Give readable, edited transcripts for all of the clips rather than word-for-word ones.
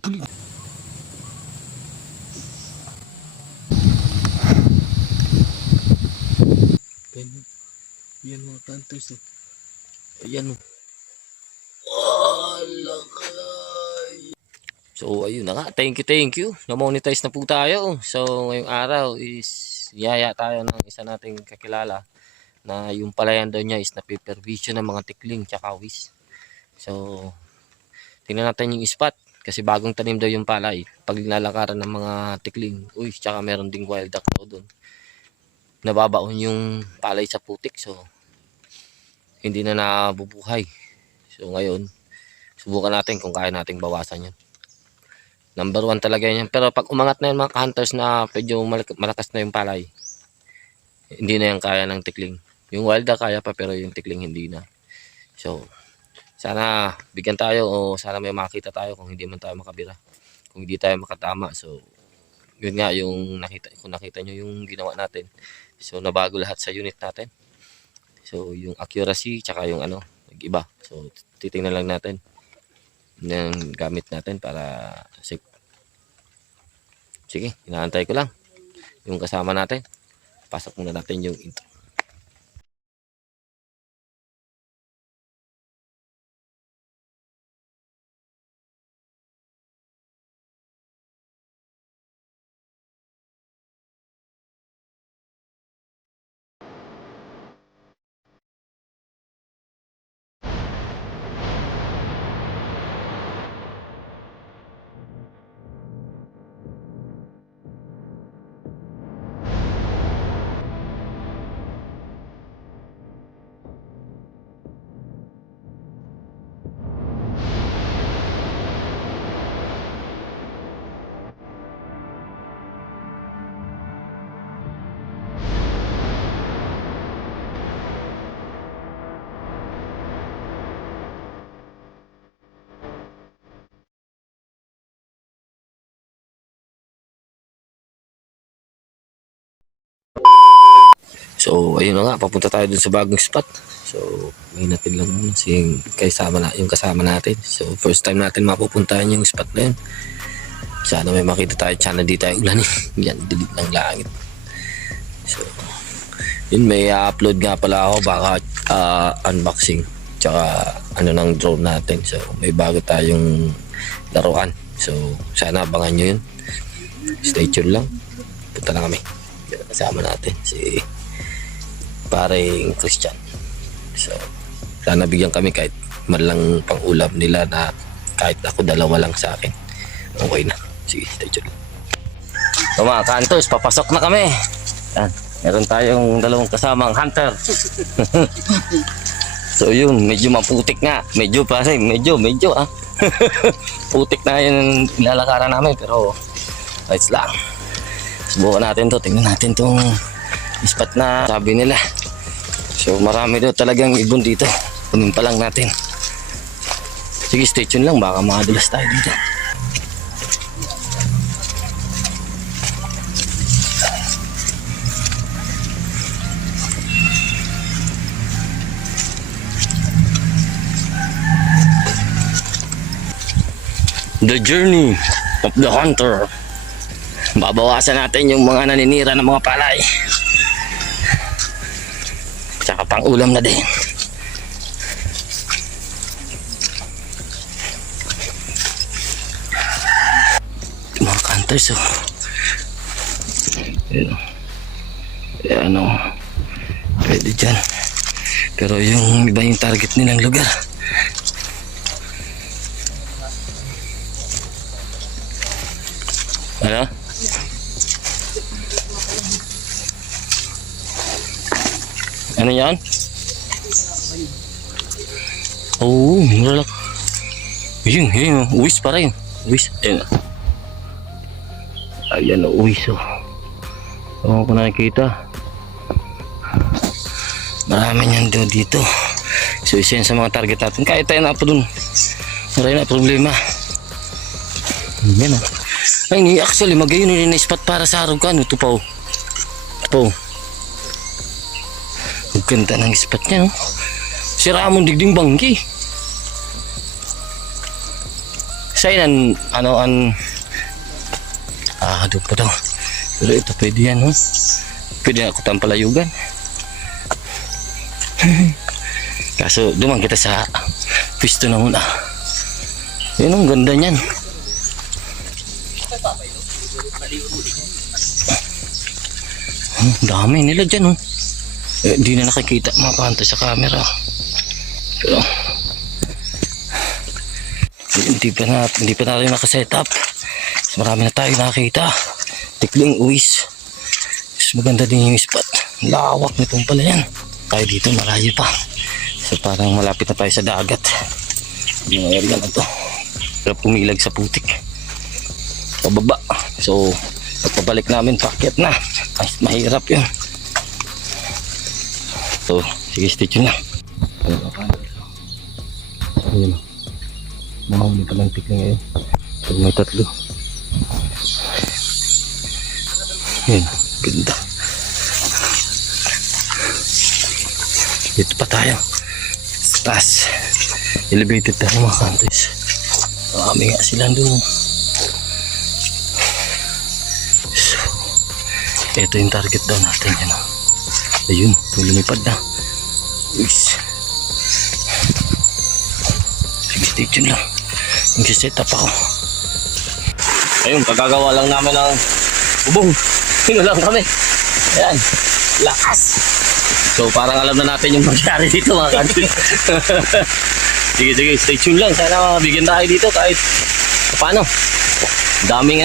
pulid. Yan mga hunters oh. Ayan oh. So ayun na nga, thank you. Na-monetize na po tayo. So ngayong araw is yaya tayo ng isa nating kakilala na yung palayan daw niya is napipervision ng mga tikling tsaka wis. So tingnan natin yung spot kasi bagong tanim daw yung palay. Pag lalakaran ng mga tikling, uy, tsaka meron ding wild duck daw doon. Nababaon yung palay sa putik, so hindi na nabubuhay. So ngayon, subukan natin kung kaya nating bawasan yun. Number 1 talaga yan. Pero pag umangat na yung mga hunters na medyo malakas na yung palay, hindi na yan kaya ng tikling. Yung wild duck kaya pa, pero yung tikling hindi na. So sana bigyan tayo o sana may makita tayo kung hindi man tayo makabira. Kung hindi tayo makatama. So yun nga yung nakita nyo yung ginawa natin. So nabago lahat sa unit natin. So yung accuracy tsaka yung ano, nag-iba. So titingnan lang natin ng gamit natin para sige, inaantay ko lang yung kasama natin. Pasok muna natin yung intro. So ayun na nga, papunta tayo dun sa bagong spot. So may natin lang muna yung kasama natin. So first time natin mapupuntahan yung spot na yun. Sana may makita tayo, sana di tayo ulan. Yan, dilig ng langit. So yun, may upload nga pala ako, baka unboxing tsaka ano ng drone natin. So may bago tayong laruan. So sana abangan nyo yun. Stay tuned lang. Punta na kami. Kasama natin si paring Christian. So sana bigyan kami kahit man lang pang ulam nila, na kahit ako dalawa lang sa akin. Okay na. Sige, stay tuned. So mga hunters, papasok na kami. Yan. Meron tayong dalawang kasamang hunter. So yun, medyo maputik nga. Medyo putik na yung lalakaran namin, pero ayos lang. Subukan natin to. Tingnan natin tong spot na sabi nila. So marami daw talagang ibon dito. Kunin pa lang natin. Sige, stay tuned lang. Baka makadulas tayo dito. The journey of the hunter. Babawasan natin yung mga naninira ng mga palay. Tsaka pang ulam na din. Mga hunters oh. Ayan o. Pwede dyan. Pero yung iba yung target nilang lugar. Ano? Ano yan? Oh, mura lang. Yun, uwis pa rin. Uwis, ayun. Ayan, uwis oh. Ewan ko nakikita. Marami niyan dito. So isa yan sa mga target natin. Kahit tayo na po dun, maray na problema. Yan oh. Ay, actually magayon yun na spot para sa araw ka. Ano, tupaw. Ang ganda ng spot niya, no? Sira mong digding banggi. Sa'yo doon pa daw. Pero ito pwede yan, oh. Pwede na ako tampalayugan. Kaso duman kita sa pisto na muna. Yun ang ganda niyan. Dami nila dyan, oh. Di na nakikita mga pantay sa camera. Pero hindi pa natin nakasetup. Marami na tayo nakakita. Tikling uwis. Maganda din yung spot. Lawak nitong pala yan. Tayo dito malayo pa. So parang malapit na tayo sa dagat. Yung area na to. Pero pumilag sa putik. Pababa. So pagpabalik namin paakyat na. Mahirap yun. So sige, stay tuned na. Ayun. Mahuli pa lang tikling ngayon. So may 3. Ayun. Ganda. Dito pa tayo sa taas. Elevated tayo mga kantoys. Marami nga sila doon. So ito yung target daw natin yan. Ayun, may lumipad na. Uys. Sige, stay tuned lang. Mag-set up ako. Ayun, kagagawa lang namin ng bubong. Sino lang kami. Ayan, lakas. So parang alam na natin yung mangyari dito mga kantoys. Sige, stay tuned lang. Sana mabigyan tayo dito kahit paano. Dami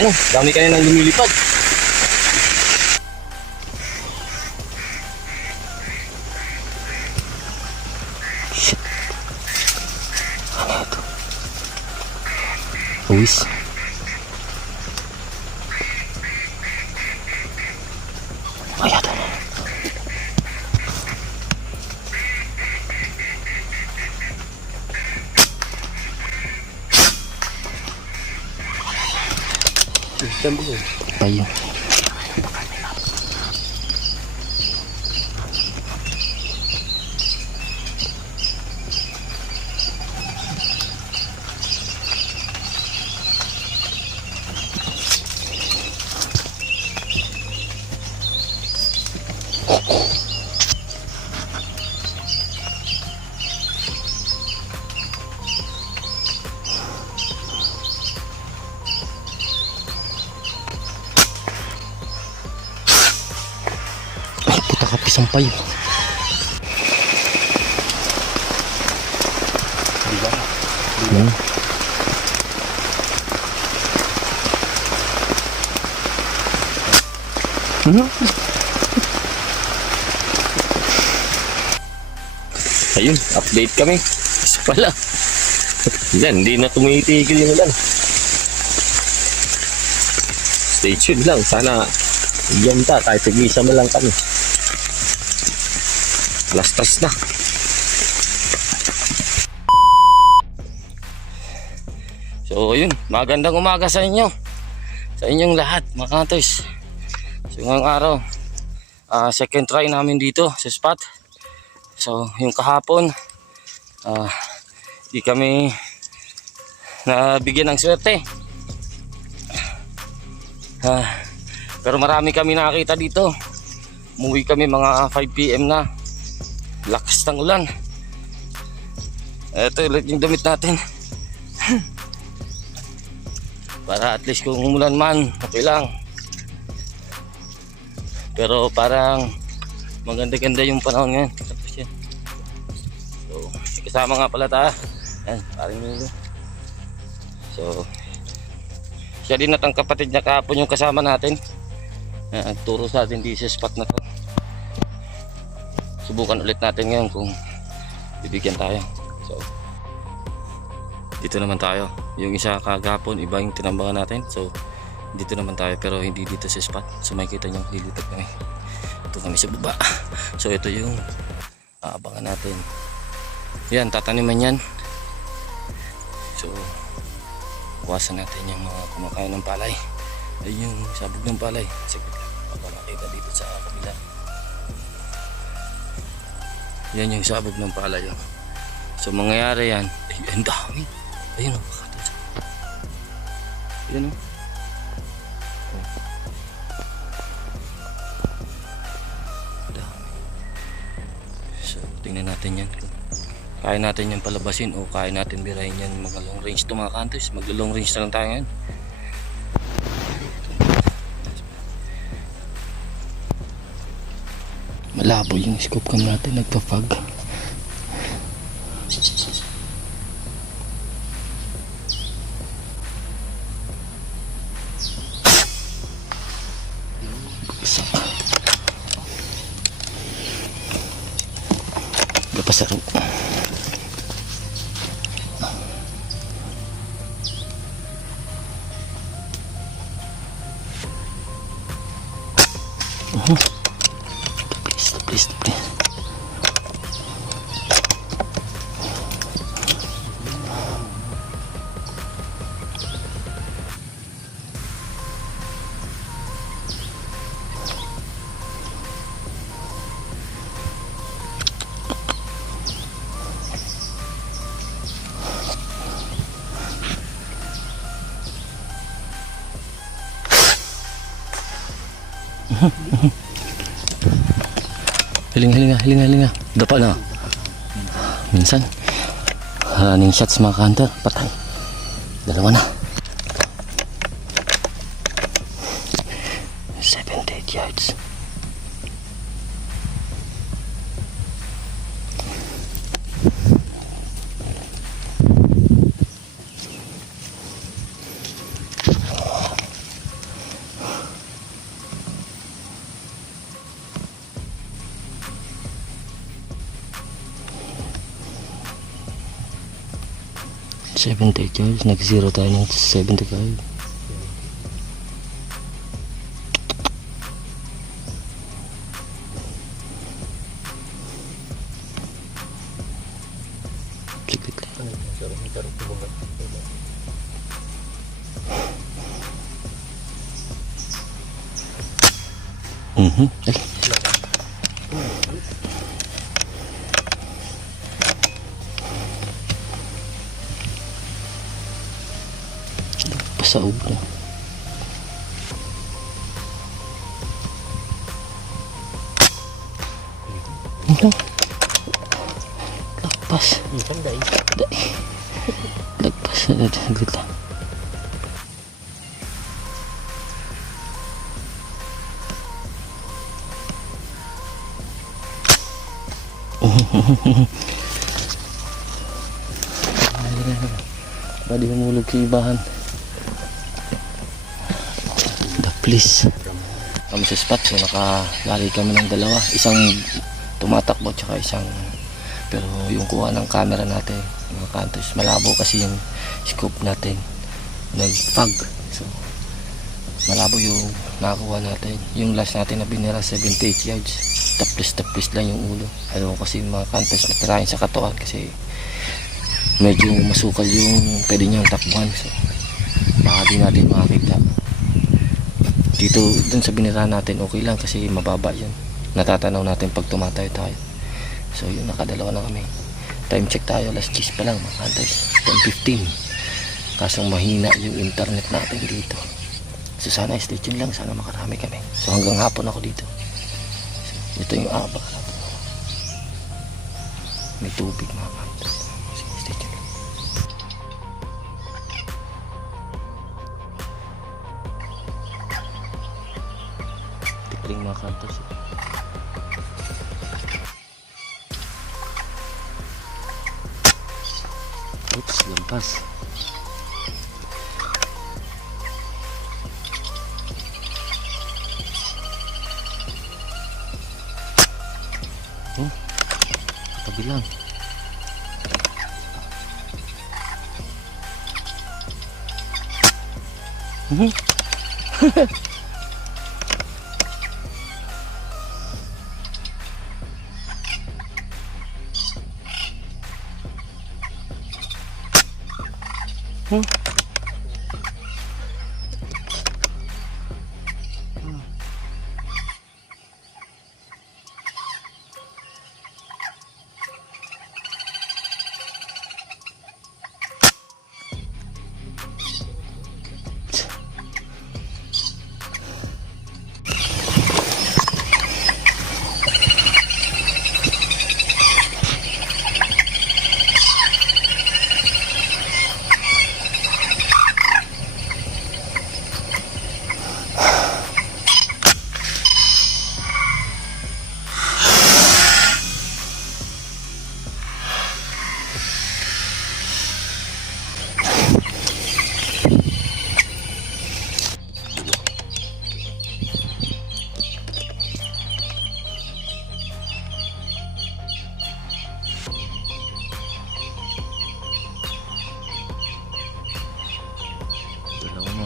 kayo nang lumilipad. Shit. Ano ito? Uwis. Ayan. Ayun. Puta ka, pisampay. Diba? Yan. Ayun, update kami. Isa pala. Yan, hindi na tumitigil yung ulan. Stay tuned lang. Sana yan ta, kahit tigisa mo lang kami. Alas-tas na. So yun, magandang umaga sa inyo. Sa inyong lahat mga kantoys. So ngayong araw, second try namin dito sa spot. So yung kahapon, di kami nabigyan ng swerte. Pero marami kami nakakita dito. Umuwi kami mga 5 PM na. Lakas ng ulan. Ito ulit yung damit natin. Para at least kung umulan man, okay lang. Pero parang maganda-ganda yung panahon ngayon. So, kasama nga pala tayo. Yan, parang yun. So, siya din at ang kapatid niya kahapon yung kasama natin. Nagturo sa atin dito sa spot na to. Subukan ulit natin ngayon kung bibigyan tayo. So dito naman tayo. Yung isa kagapon, iba yung tinambangan natin. So dito naman tayo pero hindi dito sa spot. So makikita nyo lilipad kami. Ito kami sa baba. So ito yung aabangan natin. Yan, tataniman yan. So kuwasan natin yung mga kumakain ng palay. Ayun yung sabog ng palay. Sige, baka makita dito sa kabila. Yan yung sabog ng palay. So mangyayari yan. Ay, ang dami. Ayun o. Yan o. So, tingnan natin yan. Kaya natin yan palabasin o kaya natin birahin yan mga long range to mga kantos. Maglo long range na lang tayo ngayon. Malabo yung scope cam natin, nagpa-fog. Isa. Gapasaro. Please. Hilinga. Dapa na. Minsan. Running shots mga kantor. Patay. Dalawa na. 78 yards. Nag-zero tayo ng 75. Sikit lang. Ay. Sa ulo. Lagpas. Lagpas. Saglit lang. Pwede humulog sa ibahan. Please. Kami sa spot, so nakalari kami ng dalawa. Isang tumatakbo tsaka isang, pero yung kuha ng camera natin mga kantos, malabo kasi yung scope natin, nag-fog, so malabo yung nakakuha natin. Yung last natin na binira 78 yards, taplis lang yung ulo. Alam ko kasi mga kantos natirahin sa katawan kasi medyo masukal yung pwede niyang takbuhan, so baka di natin makakita. Dito dun sa binira natin okay lang kasi mababa yun, natatanaw natin pag tumatayo tayo. So yun, nakadalawa na kami. Time check tayo, last cheese pa lang mga kantos, 10:15. Kasong mahina yung internet natin dito, so sana stay tuned lang, sana makarami kami. So hanggang hapon ako dito. So, ito yung abak natin, may tubig mga kantos. Stay tuned. Tikling mga kantos. Oops, lampas. Tabi lang.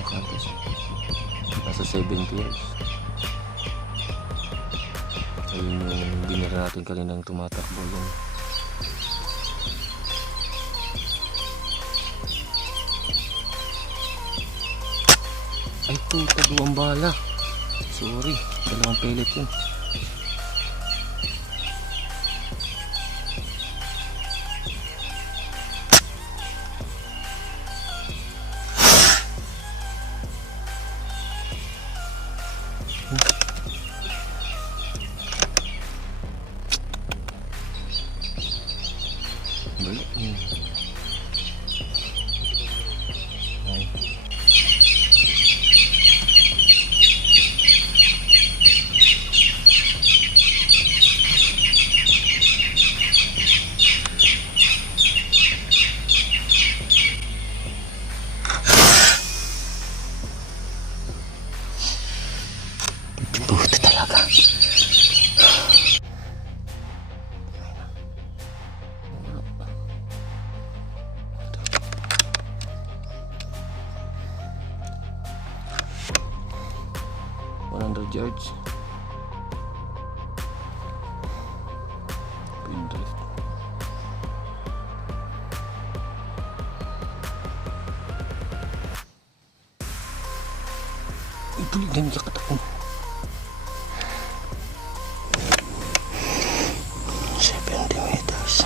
Kantos. Nasa 70 years. Ayun yung binira natin kaninang tumatakbo yun. Ay puta, duwang bala. Sorry, dalawang pellet yun. Balik yun. Ay. Buti talaga. Yards. Pindrift. Ibulig na niya katakon. 70 meters.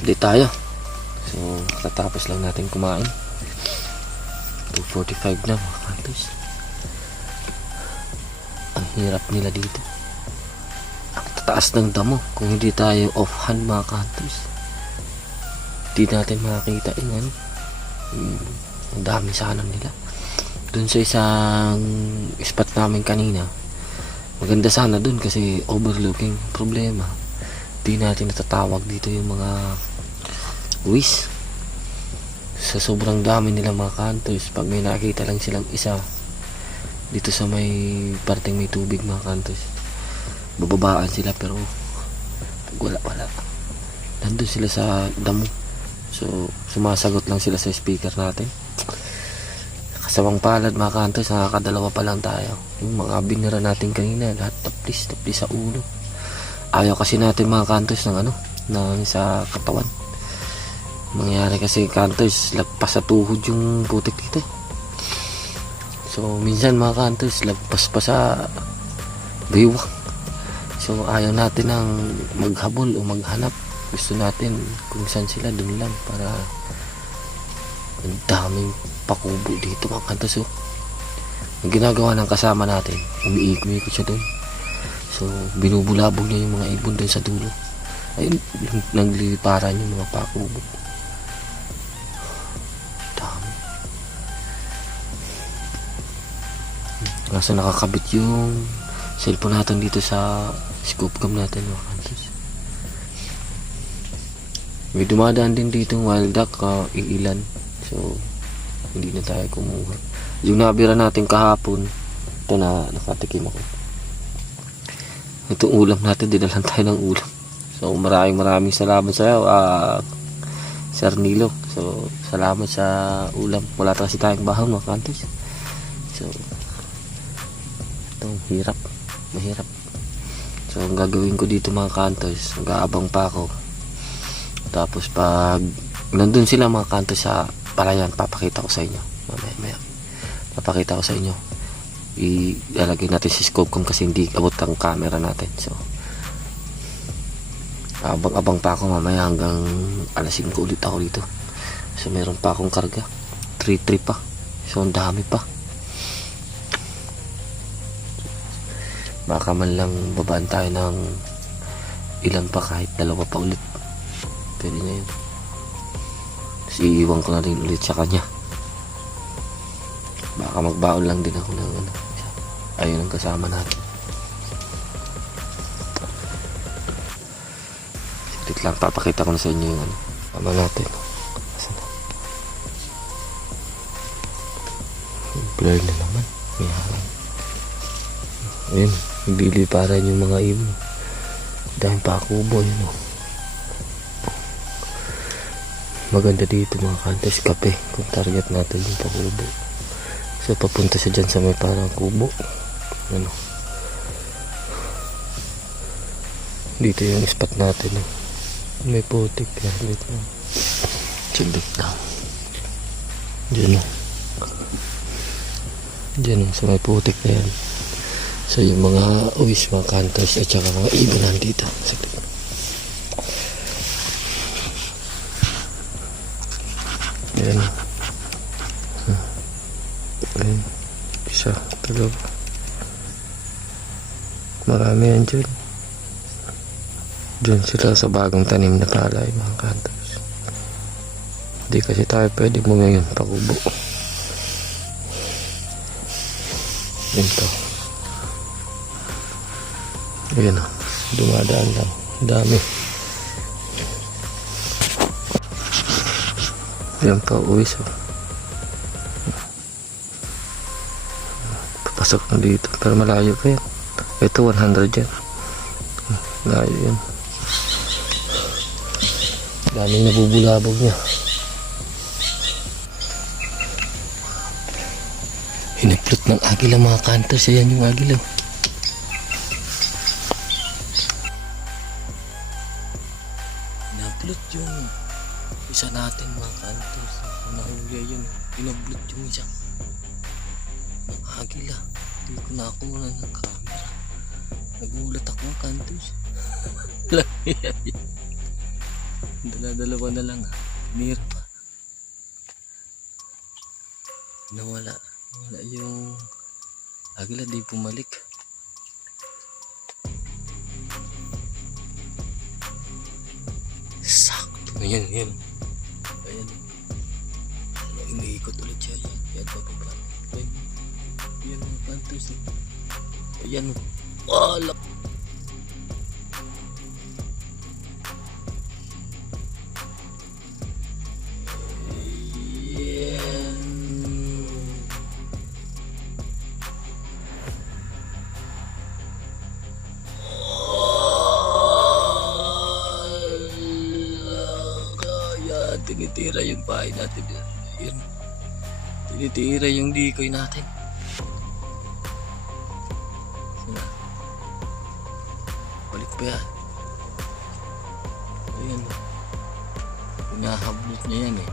Update tayo. So, katapos lang natin kumain. 2:45 na mga kantos. Ang hirap nila dito. Ang tataas ng damo. Kung hindi tayo off-hand mga kantos, hindi natin makakita yung ano. Ang dami sana nila. Dun sa isang spot namin kanina, maganda sana dun kasi overlooking. Problema, di natin natatawag dito yung mga buwis. Sa sobrang dami nila mga kantos, pag may nakita lang silang isa dito sa may parteng may tubig mga kantos, bababaan sila, pero wala nandun sila sa damo. So sumasagot lang sila sa speaker natin. Kasawang palad mga kantos, nakakadalawa pa lang tayo. Yung mga binira natin kanina, lahat taplis sa ulo. Ayaw kasi natin mga kantos ng ano, ng sa katawan. Mangyari kasi kantos, lagpas sa tuhod yung putik dito. So minsan mga kantos, lagpas pa sa baywang. So ayaw natin ng maghabol o maghanap. Gusto natin kung saan sila, dun lang, para ang daming pakubo dito mga kantos. So ang ginagawa ng kasama natin, umiikot siya dun. So binubulabog niya yung mga ibon dun sa dulo. Ayun, nagliliparan yung mga pakubo. Dami. Nasa nakakabit yung cellphone natin dito sa scoop cam natin mga kantos. May dumadaan din dito yung wild duck, iilan. So hindi na tayo kumuha. Yung nabira natin kahapon, ito na nakatikim ako. Itong ulam natin, dinalan tayo ng ulam. So maraming salamat sa iyo, Sir Nilo. So salamat sa ulam. Wala kasi tayong bahaw mga kantos. So itong mahirap. So ang gagawin ko dito mga kantos, mag-aabang pa ako. Tapos pag nandun sila mga kantos sa palayan, papakita ko sa inyo mamaya. Papakita ko sa inyo, ilalagay natin si scope cam kasi hindi abot ang camera natin. So abang pa ako mamaya hanggang alas 5 ulit ako dito. So meron pa akong karga, 3 pa. So ang dami pa, baka man lang babaan tayo ng ilan pa, kahit 2 pa ulit pwede na yun. Tapos iiwan ko na rin ulit sa kanya, baka magbaon lang din ako ng ayun ang kasama natin. Saglit lang, papakita ko na sa inyo yung kasama natin. Blur na naman, may hangin. Ayun, nagliliparan yung mga ibon. Dahil pa kubo yun. Maganda dito mga kantos, kape kung target natin yung pakubo. So papunta siya dyan sa may parang kubo. Dito yung spot natin. May putik na dito. Saglit lang. Diyan sa may putik na yan. So yung mga uwis, mga kantos at saka mga ibon nandito. Saglit. Ayan. Ayan. Isa, 2. Marami yan dyan. Dyan sila sa bagong tanim na palay mga kantos. Hindi kasi tayo pwede mo ngayon pakubo. Ito. Ayan o. Dumadaan lang. Dami. Yan pa uwis. Papasok na dito. Pero malayo pa yan. Ito 100 yan. Malayo yan. Daming nabubulabog niya. Hiniplot ng agila mga kantos. Ayan yung agila. Hinaplot yung isa natin mga kantos. Nahuli yun. Hinaplot yung isa. Ng agila. Hindi ko nakuha ng camera. Nagulat ako mga kantos. Dala-dalawa na lang. Nira pa. Nawala yung agila, di pumalik. Sakto. Ayan. Ayan. Iniikot ulit siya. Yan bababa. Ayan mga kantos. Ayan. Wala. Tinitira yung bahay natin. Yan. Tinitira yung decoy natin. Balik pa yan. Ayan. Pinahablot niya yan eh.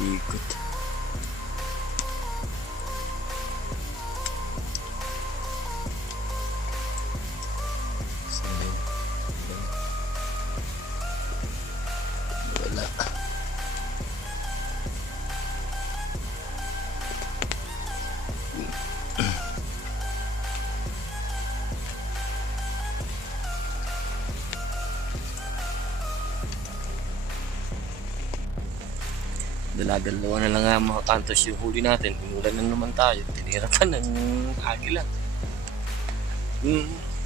Ikot. Wala. Dala-dalawa na lang nga mga kantos yung huli natin. Inulan na naman tayo. Tinira pa ng agila.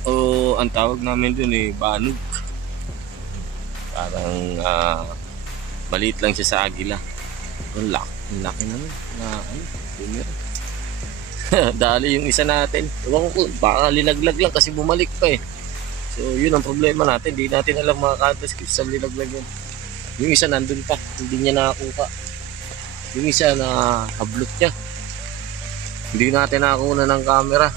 O ang tawag namin dun banog. Parang maliit lang siya sa agila. Ang laki naman na tumira. Dali yung isa natin. Ewan ko, baka linaglag lang kasi bumalik pa eh. So yun ang problema natin. Hindi natin alam mga kantos kung saan linaglag yun. Yung isa nandun pa, hindi niya nakakuha. Yung isa na hablot niya. Hindi natin nakakuha ng camera.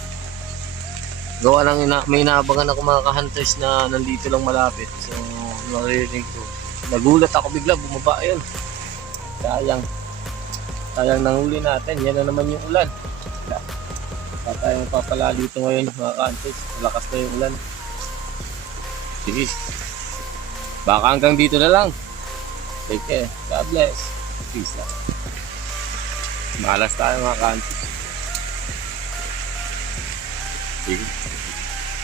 Gawa lang may inaabangan ako mga ka-hunters na nandito lang malapit. So maririnig ko. Nagulat ako bigla, bumaba yun. Sayang nanguli natin. Yan na naman yung ulan. Wala tayong papala dito ngayon mga ka-hunters. Malakas na yung ulan. Sige. Baka hanggang dito na lang. Take care. God bless. Peace out. Malas tayo mga ka-hunters. Sige.